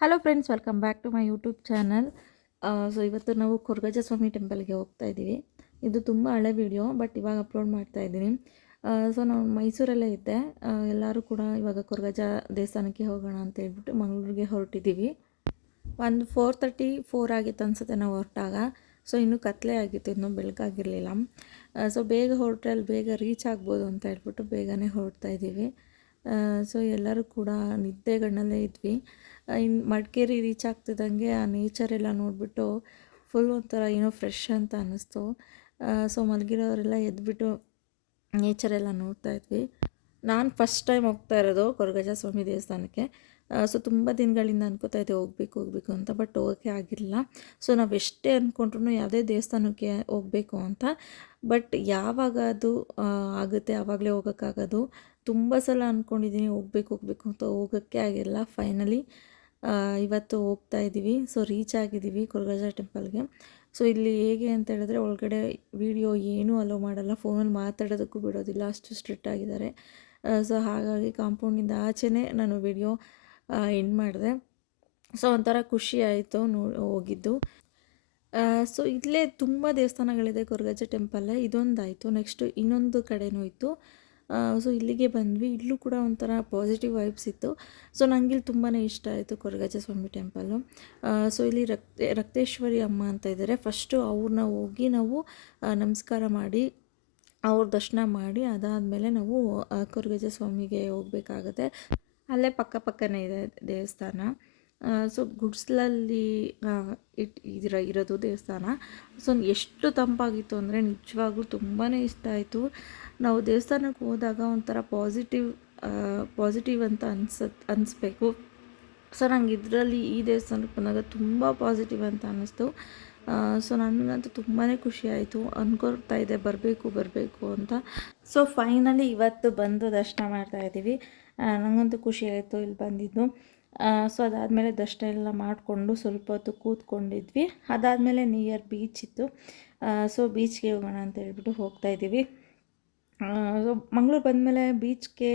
Hello friends, welcome back to my YouTube channel. So ಇವತ್ತು ನಾವು ಕೊರಗಜ್ಜ ಸ್ವಾಮಿ ಟೆಂಪಲ್ಗೆ ಹೋಗ್ತಾ ಇದ್ದೀವಿ. ಇದು ತುಂಬ ಹಳೆ ವಿಡಿಯೋ, ಬಟ್ ಇವಾಗ ಅಪ್ಲೋಡ್ ಮಾಡ್ತಾ ಇದ್ದೀನಿ. ಸೊ ನಾವು ಮೈಸೂರಲ್ಲೇ ಇದ್ದೆ. ಎಲ್ಲರೂ ಕೂಡ ಇವಾಗ ಕೊರಗಜ್ಜ ದೇವಸ್ಥಾನಕ್ಕೆ ಹೋಗೋಣ ಅಂತ ಹೇಳ್ಬಿಟ್ಟು ಮಂಗಳೂರಿಗೆ ಹೊರಟಿದ್ದೀವಿ. ಒಂದು 4:34 ಆಗಿತ್ತು ಅನಿಸುತ್ತೆ ನಾವು ಹೊರಟಾಗ. ಸೊ ಇನ್ನೂ ಕತ್ಲೆ ಆಗಿತ್ತು, ಇನ್ನೂ ಬೆಳಕಾಗಿರಲಿಲ್ಲ. ಸೊ ಬೇಗ ಹೊರಟ್ರೆ ಅಲ್ಲಿ ಬೇಗ ರೀಚ್ ಆಗ್ಬೋದು ಅಂತ ಹೇಳ್ಬಿಟ್ಟು ಬೇಗನೆ ಹೊರಡ್ತಾ ಇದ್ದೀವಿ. ಸೊ ಎಲ್ಲರೂ ಕೂಡ ನಿದ್ದೆಗಣ್ಣಲ್ಲೇ ಇದ್ವಿ. ಇನ್ನು ಮಡಿಕೇರಿ ರೀಚ್ ಆಗ್ತಿದ್ದಂಗೆ ಆ ನೇಚರ್ ಎಲ್ಲ ನೋಡಿಬಿಟ್ಟು ಫುಲ್ ಒಂಥರ ಏನೋ ಫ್ರೆಶ್ ಅಂತ ಅನ್ನಿಸ್ತು. ಸೊ ಮಲಗಿರೋರೆಲ್ಲ ಎದ್ಬಿಟ್ಟು ನೇಚರೆಲ್ಲ ನೋಡ್ತಾ ಇದ್ವಿ. ನಾನು ಫಸ್ಟ್ ಟೈಮ್ ಹೋಗ್ತಾ ಇರೋದು ಕೊರಗಜ್ಜ ಸ್ವಾಮಿ ದೇವಸ್ಥಾನಕ್ಕೆ. ಸೊ ತುಂಬ ದಿನಗಳಿಂದ ಅನ್ಕೋತಾ ಇದ್ದೆ ಹೋಗಬೇಕು ಅಂತ, ಬಟ್ ಹೋಗೋಕ್ಕೆ ಆಗಿರಲಿಲ್ಲ. ಸೊ ನಾವು ಎಷ್ಟೇ ಅಂದ್ಕೊಂಡ್ರು ಯಾವುದೇ ದೇವಸ್ಥಾನಕ್ಕೆ ಹೋಗಬೇಕು ಅಂತ, ಬಟ್ ಯಾವಾಗ ಅದು ಆಗುತ್ತೆ ಆವಾಗಲೇ ಹೋಗೋಕ್ಕಾಗೋದು. ತುಂಬ ಸಲ ಅಂದ್ಕೊಂಡಿದ್ದೀನಿ ಹೋಗಬೇಕು ಅಂತ, ಹೋಗೋಕ್ಕೆ ಆಗಿಲ್ಲ. ಫೈನಲಿ ಇವತ್ತು ಹೋಗ್ತಾ ಇದ್ದೀವಿ. ಸೊ ರೀಚ್ ಆಗಿದ್ದೀವಿ ಕೊರಗಜ್ಜ ಟೆಂಪಲ್ಗೆ. ಸೊ ಇಲ್ಲಿ ಹೇಗೆ ಅಂತ ಹೇಳಿದ್ರೆ ಒಳಗಡೆ ವಿಡಿಯೋ ಏನೂ ಅಲೋ ಮಾಡಲ್ಲ, ಫೋನಲ್ಲಿ ಮಾತಾಡೋದಕ್ಕೂ ಬಿಡೋದಿಲ್ಲ, ಅಷ್ಟು ಸ್ಟ್ರಿಕ್ಟ್ ಆಗಿದ್ದಾರೆ. ಸೊ ಹಾಗಾಗಿ ಕಾಂಪೌಂಡಿಂದ ಆಚೆನೇ ನಾನು ವಿಡಿಯೋ ಎಂಡ್ ಮಾಡಿದೆ. ಸೊ ಒಂಥರ ಖುಷಿ ಆಯಿತು ಹೋಗಿದ್ದು. ಸೊ ಇಲ್ಲೇ ತುಂಬ ದೇವಸ್ಥಾನಗಳಿದೆ ಕೊರಗಜ್ಜ ಟೆಂಪಲ್ಲೇ. ಇದೊಂದಾಯಿತು, ನೆಕ್ಸ್ಟು ಇನ್ನೊಂದು ಕಡೆನೂ ಇತ್ತು. ಸೊ ಇಲ್ಲಿಗೆ ಬಂದ್ವಿ. ಇಲ್ಲೂ ಕೂಡ ಒಂಥರ ಪಾಸಿಟಿವ್ ವೈಬ್ಸ್ ಇತ್ತು. ಸೊ ನನಗಿಲ್ಲಿ ತುಂಬಾ ಇಷ್ಟ ಆಯಿತು ಕೊರಗಜ್ಜ ಸ್ವಾಮಿ ಟೆಂಪಲ್ಲು. ಸೊ ಇಲ್ಲಿ ರಕ್ತೇಶ್ವರಿ ಅಮ್ಮ ಅಂತ ಇದ್ದಾರೆ. ಫಸ್ಟು ಅವ್ರನ್ನ ಹೋಗಿ ನಾವು ನಮಸ್ಕಾರ ಮಾಡಿ ಅವ್ರ ದರ್ಶನ ಮಾಡಿ ಅದಾದಮೇಲೆ ನಾವು ಕೊರಗಜ್ಜ ಸ್ವಾಮಿಗೆ ಹೋಗಬೇಕಾಗತ್ತೆ. ಅಲ್ಲೇ ಪಕ್ಕನೇ ಇದೆ ದೇವಸ್ಥಾನ. ಸೊ ಗುಡ್ಸ್ಲಲ್ಲಿ ಇರೋದು ದೇವಸ್ಥಾನ. ಸೊ ಎಷ್ಟು ತಂಪಾಗಿತ್ತು ಅಂದರೆ ನಿಜವಾಗ್ಲೂ ತುಂಬಾ ಇಷ್ಟ ಆಯಿತು. ನಾವು ದೇವಸ್ಥಾನಕ್ಕೆ ಹೋದಾಗ ಒಂಥರ ಪಾಸಿಟಿವ್ ಅಂತ ಅನಿಸ್ಬೇಕು. ಸೊ ನಂಗೆ ಇದರಲ್ಲಿ ಈ ದೇವಸ್ಥಾನಕ್ಕೆ ಬಂದಾಗ ತುಂಬ ಪಾಸಿಟಿವ್ ಅಂತ ಅನ್ನಿಸ್ತು. ಸೊ ನನಗಂತೂ ತುಂಬಾ ಖುಷಿ ಆಯಿತು, ಅಂದ್ಕೊಳ್ತಾ ಇದ್ದೆ ಬರಬೇಕು ಅಂತ. ಸೊ ಫೈನಲಿ ಇವತ್ತು ಬಂದು ದರ್ಶನ ಮಾಡ್ತಾಯಿದ್ದೀವಿ. ನನಗಂತೂ ಖುಷಿ ಆಯಿತು ಇಲ್ಲಿ ಬಂದಿದ್ದು. ಸೊ ಅದಾದಮೇಲೆ ದರ್ಶನ ಎಲ್ಲ ಮಾಡಿಕೊಂಡು ಸ್ವಲ್ಪ ಹೊತ್ತು ಕೂತ್ಕೊಂಡಿದ್ವಿ. ಅದಾದಮೇಲೆ ನಿಯರ್ ಬೀಚ್ ಇತ್ತು. ಸೊ ಬೀಚ್ಗೆ ಹೋಗೋಣ ಅಂತ ಹೇಳ್ಬಿಟ್ಟು ಹೋಗ್ತಾಯಿದ್ದೀವಿ. ಸೊ ಮಂಗಳೂರು ಬಂದಮೇಲೆ ಬೀಚ್ಗೆ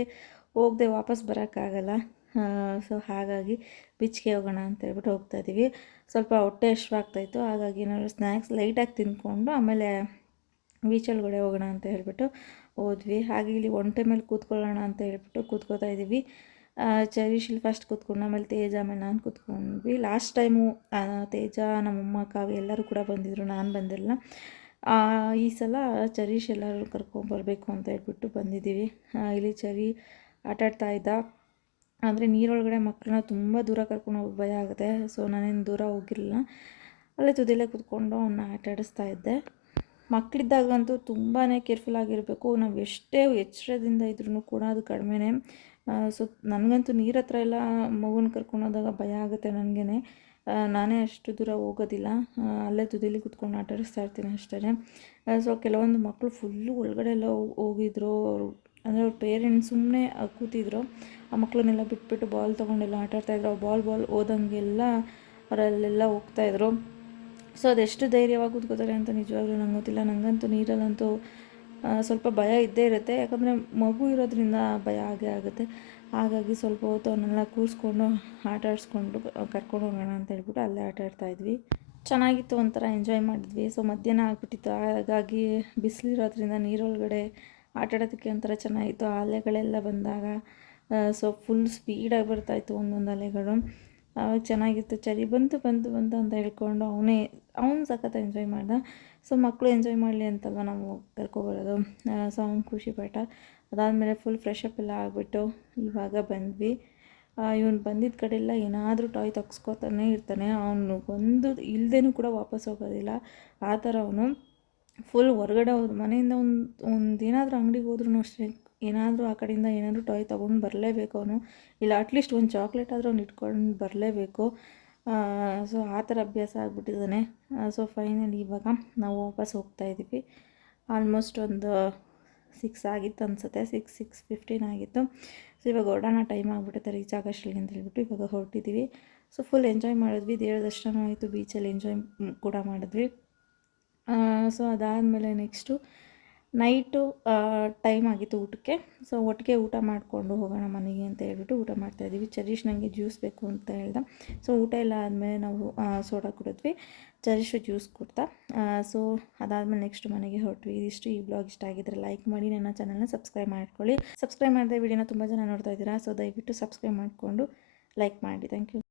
ಹೋಗದೆ ವಾಪಸ್ ಬರೋಕ್ಕಾಗಲ್ಲ. ಸೊ ಹಾಗಾಗಿ ಬೀಚ್ಗೆ ಹೋಗೋಣ ಅಂತ ಹೇಳ್ಬಿಟ್ಟು ಹೋಗ್ತಾಯಿದ್ದೀವಿ. ಸ್ವಲ್ಪ ಹೊಟ್ಟೆ ಹಶ್ವಾಗ್ತಾಯಿತ್ತು, ಹಾಗಾಗಿ ಏನಾದ್ರು ಸ್ನ್ಯಾಕ್ಸ್ ಲೈಟಾಗಿ ತಿಂದ್ಕೊಂಡು ಆಮೇಲೆ ಬೀಚೊಳಗಡೆ ಹೋಗೋಣ ಅಂತ ಹೇಳ್ಬಿಟ್ಟು ಹೋದ್ವಿ. ಹಾಗೆ ಇಲ್ಲಿ ಒಂಟೆ ಮೇಲೆ ಕೂತ್ಕೊಳ್ಳೋಣ ಅಂತ ಹೇಳ್ಬಿಟ್ಟು ಕೂತ್ಕೋತಾ ಇದ್ದೀವಿ. ಚರೀಶಿಲ್ ಫಸ್ಟ್ ಕೂತ್ಕೊಂಡು ಆಮೇಲೆ ತೇಜ, ಆಮೇಲೆ ನಾನು ಕೂತ್ಕೊಂಡ್ವಿ. ಲಾಸ್ಟ್ ಟೈಮು ತೇಜ, ನಮ್ಮಮ್ಮ, ಕಾವ್ಯ ಎಲ್ಲರೂ ಕೂಡ ಬಂದಿದ್ದರು, ನಾನು ಬಂದಿರಲಿಲ್ಲ. ಈ ಸಲ ಚರೀಶ್ ಎಲ್ಲರೂ ಕರ್ಕೊಂಬರ್ಬೇಕು ಅಂತ ಹೇಳ್ಬಿಟ್ಟು ಬಂದಿದ್ದೀವಿ. ಇಲ್ಲಿ ಚರಿ ಆಟಾಡ್ತಾ ಇದ್ದ. ಅಂದರೆ ನೀರೊಳಗಡೆ ಮಕ್ಕಳನ್ನ ತುಂಬ ದೂರ ಕರ್ಕೊಂಡು ಹೋಗಿ ಭಯ ಆಗುತ್ತೆ. ಸೊ ನಾನೇನು ದೂರ ಹೋಗಿರಲಿಲ್ಲ, ಅಲ್ಲೇ ತುದಿಯಲ್ಲೇ ಕೂತ್ಕೊಂಡು ಅವನ್ನ ಆಟಾಡಿಸ್ತಾ ಇದ್ದೆ. ಮಕ್ಕಳಿದ್ದಾಗಂತೂ ತುಂಬಾ ಕೇರ್ಫುಲ್ ಆಗಿರಬೇಕು. ನಾವು ಎಷ್ಟೇ ಎಚ್ಚರದಿಂದ ಇದ್ರೂ ಕೂಡ ಅದು ಕಡಿಮೆನೇ. ಸೊ ನನಗಂತೂ ನೀರ ಹತ್ರ ಎಲ್ಲ ಮಗುನ ಕರ್ಕೊಂಡು ಹೋದಾಗ ಭಯ ಆಗುತ್ತೆ ನನಗೇ. ನಾನೇ ಅಷ್ಟು ದೂರ ಹೋಗೋದಿಲ್ಲ, ಅಲ್ಲೇ ತುದಿಲಿ ಕೂತ್ಕೊಂಡು ಆಟಾಡಿಸ್ತಾ ಇರ್ತೀನಿ ಅಷ್ಟೇ. ಸೊ ಕೆಲವೊಂದು ಮಕ್ಕಳು ಫುಲ್ಲು ಒಳಗಡೆ ಎಲ್ಲ ಹೋಗಿದ್ರು. ಅವರು ಅಂದರೆ ಅವ್ರ ಪೇರೆಂಟ್ಸ್ ಸುಮ್ಮನೆ ಕೂತಿದ್ರು. ಆ ಮಕ್ಕಳನ್ನೆಲ್ಲ ಬಿಟ್ಬಿಟ್ಟು ಬಾಲ್ ತೊಗೊಂಡೆಲ್ಲ ಆಟಾಡ್ತಾಯಿದ್ರು. ಬಾಲ್ ಹೋದಂಗೆಲ್ಲ ಅವರಲ್ಲೆಲ್ಲ ಹೋಗ್ತಾಯಿದ್ರು. ಸೊ ಅದೆಷ್ಟು ಧೈರ್ಯವಾಗಿ ಕೂತ್ಕೋತಾರೆ ಅಂತ ನಿಜವಾಗ್ಲೂ ನಂಗೆ ಗೊತ್ತಿಲ್ಲ. ನನಗಂತೂ ನೀರಲ್ಲಂತೂ ಸ್ವಲ್ಪ ಭಯ ಇದ್ದೇ ಇರುತ್ತೆ, ಯಾಕಂದರೆ ಮಗು ಇರೋದ್ರಿಂದ ಭಯ ಆಗೇ ಆಗುತ್ತೆ. ಹಾಗಾಗಿ ಸ್ವಲ್ಪ ಹೊತ್ತು ಅವನ್ನೆಲ್ಲ ಕೂರಿಸ್ಕೊಂಡು ಆಟಾಡಿಸ್ಕೊಂಡು ಕರ್ಕೊಂಡು ಹೋಗೋಣ ಅಂತ ಹೇಳ್ಬಿಟ್ಟು ಅಲ್ಲೇ ಆಟಾಡ್ತಾಯಿದ್ವಿ. ಚೆನ್ನಾಗಿತ್ತು, ಒಂಥರ ಎಂಜಾಯ್ ಮಾಡಿದ್ವಿ. ಸೊ ಮಧ್ಯಾಹ್ನ ಆಗಿಬಿಟ್ಟಿತ್ತು, ಹಾಗಾಗಿ ಬಿಸಿಲಿರೋದ್ರಿಂದ ನೀರೊಳಗಡೆ ಆಟಾಡೋದಕ್ಕೆ ಒಂಥರ ಚೆನ್ನಾಗಿತ್ತು. ಆ ಅಲೆಗಳೆಲ್ಲ ಬಂದಾಗ ಸೊ ಫುಲ್ ಸ್ಪೀಡಾಗಿ ಬರ್ತಾಯಿತ್ತು ಒಂದೊಂದು ಅಲೆಗಳು. ಆವಾಗ ಚೆನ್ನಾಗಿತ್ತು. ಚರಿ ಬಂತು ಅಂತ ಹೇಳ್ಕೊಂಡು ಅವನು ಸಖತ್ ಎಂಜಾಯ್ ಮಾಡ್ದ. ಸೊ ಮಕ್ಕಳು ಎಂಜಾಯ್ ಮಾಡಲಿ ಅಂತಲ್ವ ನಾವು ಕರ್ಕೊಬರೋದು. ಸೊ ಅವ್ನು ಖುಷಿಪಟ್ಟ. ಅದಾದಮೇಲೆ ಫುಲ್ ಫ್ರೆಶಪ್ ಎಲ್ಲ ಆಗಿಬಿಟ್ಟು ಇವಾಗ ಬಂದ್ವಿ. ಇವನು ಬಂದಿದ್ದ ಕಡೆಯೆಲ್ಲ ಏನಾದರೂ ಟಾಯ್ ತಗ್ಸ್ಕೊತಾನೆ ಇರ್ತಾನೆ. ಅವನು ಒಂದು ಇಲ್ಲದೇನೂ ಕೂಡ ವಾಪಸ್ ಹೋಗೋದಿಲ್ಲ. ಆ ಥರ ಅವನು ಫುಲ್ ಹೊರಗಡೆ ಮನೆಯಿಂದ ಒಂದು ಏನಾದರೂ ಅಂಗಡಿಗೆ ಹೋದ್ರೂ ಅಷ್ಟೇ, ಏನಾದರೂ ಆ ಕಡೆಯಿಂದ ಏನಾದರೂ ಟಾಯ್ ತೊಗೊಂಡು ಬರಲೇಬೇಕು ಅವನು. ಇಲ್ಲ ಅಟ್ಲೀಸ್ಟ್ ಒಂದು ಚಾಕ್ಲೇಟ್ ಆದರೂ ಅವ್ನು ಇಟ್ಕೊಂಡು ಬರಲೇಬೇಕು. ಸೊ ಆ ಥರ ಅಭ್ಯಾಸ ಆಗಿಬಿಟ್ಟಿದ್ದಾನೆ. ಸೊ ಫೈನಲಿ ಇವಾಗ ನಾವು ವಾಪಸ್ ಹೋಗ್ತಾಯಿದ್ದೀವಿ. ಆಲ್ಮೋಸ್ಟ್ ಒಂದು 6 ಆಗಿತ್ತು ಅನಿಸುತ್ತೆ, 6:15 ಆಗಿತ್ತು. ಸೊ ಇವಾಗ ಹೊರಡೋಣ, ಟೈಮ್ ಆಗಿಬಿಡುತ್ತೆ ರೀಚ್ ಆಗೋಷ್ಟರಲ್ಲಿ ಅಂತ ಹೇಳ್ಬಿಟ್ಟು ಇವಾಗ ಹೊರಟಿದ್ದೀವಿ. ಸೊ ಫುಲ್ ಎಂಜಾಯ್ ಮಾಡಿದ್ವಿ. ದೇವ್ರ ದರ್ಶನ ಆಯಿತು, ಬೀಚಲ್ಲಿ ಎಂಜಾಯ್ ಕೂಡ ಮಾಡಿದ್ವಿ. ಸೊ ಅದಾದಮೇಲೆ ನೆಕ್ಸ್ಟು ನೈಟು ಟೈಮ್ ಆಗಿತ್ತು ಊಟಕ್ಕೆ. ಸೊ ಒಟ್ಟಿಗೆ ಊಟ ಮಾಡಿಕೊಂಡು ಹೋಗೋಣ ಮನೆಗೆ ಅಂತ ಹೇಳ್ಬಿಟ್ಟು ಊಟ ಮಾಡ್ತಾಯಿದ್ದೀವಿ. ಚರೀಶ್ ನನಗೆ ಜ್ಯೂಸ್ ಬೇಕು ಅಂತ ಹೇಳ್ದ. ಸೊ ಊಟ ಎಲ್ಲ ಆದಮೇಲೆ ನಾವು ಸೋಡಾ ಕುಡಿದ್ವಿ. ಚರೀಶ್ ಜ್ಯೂಸ್ ಕೊಡ್ತಾ. ಸೊ ಅದಾದಮೇಲೆ ನೆಕ್ಸ್ಟ್ ಮನೆಗೆ ಹೊರಟ್ವಿ. ಇದಿಷ್ಟು ಈ ಬ್ಲಾಗ್ ಇಷ್ಟ ಆಗಿದ್ರೆ ಲೈಕ್ ಮಾಡಿ, ನನ್ನ ಚಾನಲ್ನ ಸಬ್ಸ್ಕ್ರೈಬ್ ಮಾಡ್ಕೊಳ್ಳಿ. ಸಬ್ಸ್ಕ್ರೈಬ್ ಮಾಡಿದೆ ವಿಡಿಯೋನ ತುಂಬ ಜನ ನೋಡ್ತಾ ಇದ್ದೀರಾ. ಸೊ ದಯವಿಟ್ಟು ಸಬ್ಸ್ಕ್ರೈಬ್ ಮಾಡಿಕೊಂಡು ಲೈಕ್ ಮಾಡಿ. Thank you.